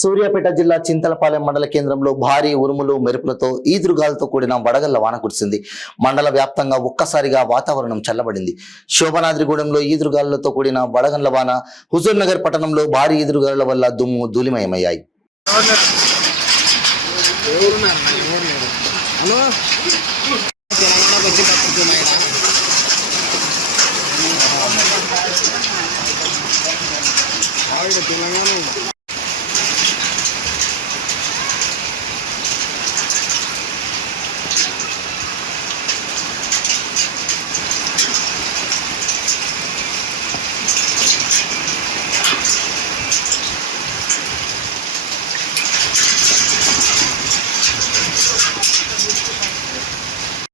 సూర్యాపేట జిల్లా చింతలపాలెం మండల కేంద్రంలో భారీ ఉరుములు మెరుపులతో ఈదురుగాలతో కూడిన వడగళ్ల వాన కురిసింది. మండల వ్యాప్తంగా ఒక్కసారిగా వాతావరణం చల్లబడింది. శోభనాద్రిగూడెంలో ఈదురుగాలతో కూడిన వడగళ్ల వాన, హుజూర్ నగర్ పట్టణంలో భారీ ఈదురుగాల వల్ల దుమ్ము ధూళిమయమయ్యాయి.